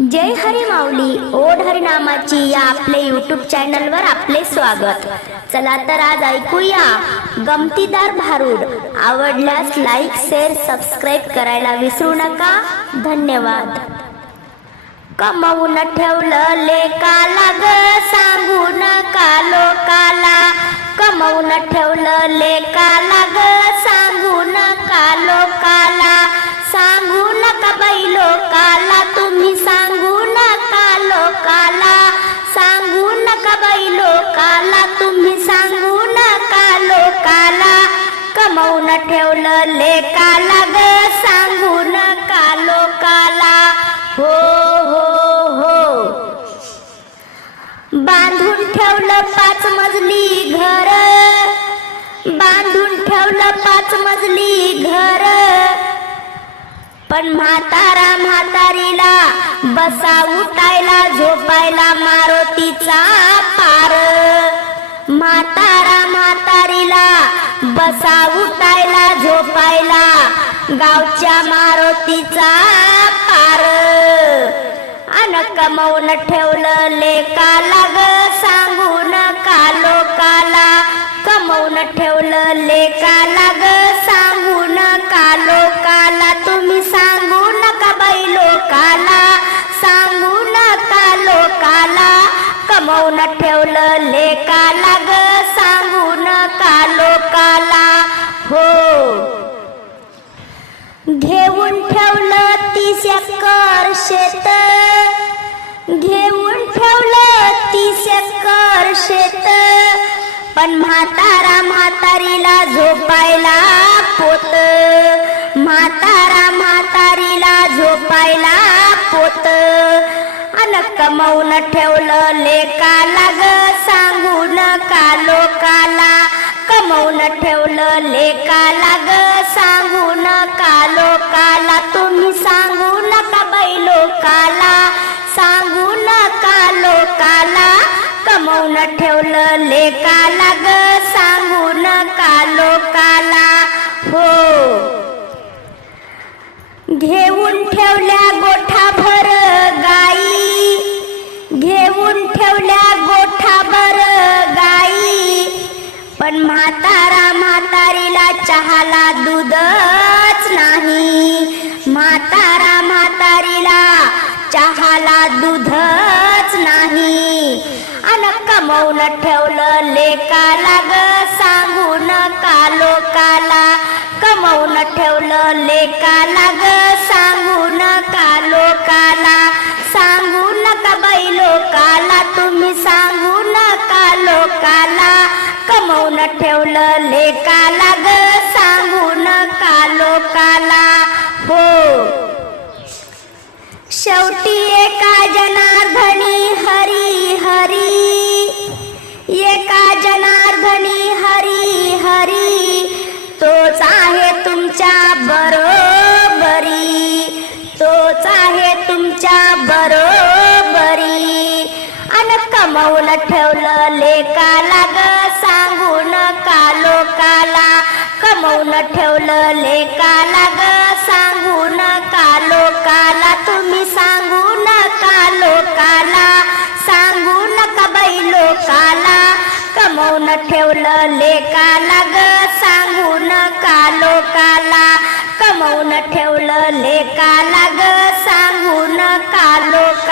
जय हरी माऊली ओढ नामाची या आपले यूट्यूब चॅनलवर आपले स्वागत चला तर आज ऐकूया गमतीदार भारूड आवडल्यास लाईक शेअर सबस्क्राईब करायला विसरू नका धन्यवाद कमवून ठेवलं काला ग सांगू नका लोकाला कमवून ठेवलं काला ग सांगू नका लोकाला सांगू नका बाई लपवून ठेवलं लेकाला लग सांगून का लोकाला हो हो हो बांधून ठेवलं पाच मजली घर बांधून ठेवलं पाच मजली घर पण म्हातारा म्हातारीला बसा उठायला झोपायला मारुतीचा पार म्हातारा म्हातारीला बसा उठायला झोपायला गावच्या मारुतीचा पार अन कमवून ठेवलं लेकाला ग सांगून का लोकाला कमवून ठेवलं लेकाला ग सांगून कालो लोकाला तुम्ही सांगू नका बाई लोकाला सांगू नका लोकाला कमवून ठेवलं लेकाला ग पण म्हातारा म्हातारीला झोपायला पोत म्हातारा म्हातारीला झोपायला पोत अन कमवून ठेवलं लेका सांगू सांगून का लोकाला कमवून ठेवलं लेका सांगू सांगून का लोकाला तुम्ही सांगू नका काला लावून ठेवलं लाग सांगू सांगून का लोकाला हो घेऊन ठेवल्या गोठा गोठाभर गाई घेऊन ठेवल्या गोठा गोठाभर गाई पण म्हातारा म्हातारीला चहाला दूधच नाही म्हातारा म्हातारीला चहाला दूध मौन ठेवलं लेका लाग सांगून कालो काला कमवून ठेवलं लेका लाग सांगून कालो काला सांगू नका बैलो काला तुम्ही सांगू नका काला कमवून ठेवलं लेका लाग तुमच्या बरोबरी तोच आहे तुमच्या बरोबरी अन कमवलं ठेवलं लेकाला ग सांगून कालो लोकाला कमवून ठेवलं लेकाला ग सांगून कालो लोकाला तुम्ही सांगू नका लोकाला सांगू नका बाई लोकाला ठेवलं लेकाला ग सांगू नका ठेवलं लेका लाग सांगून कालो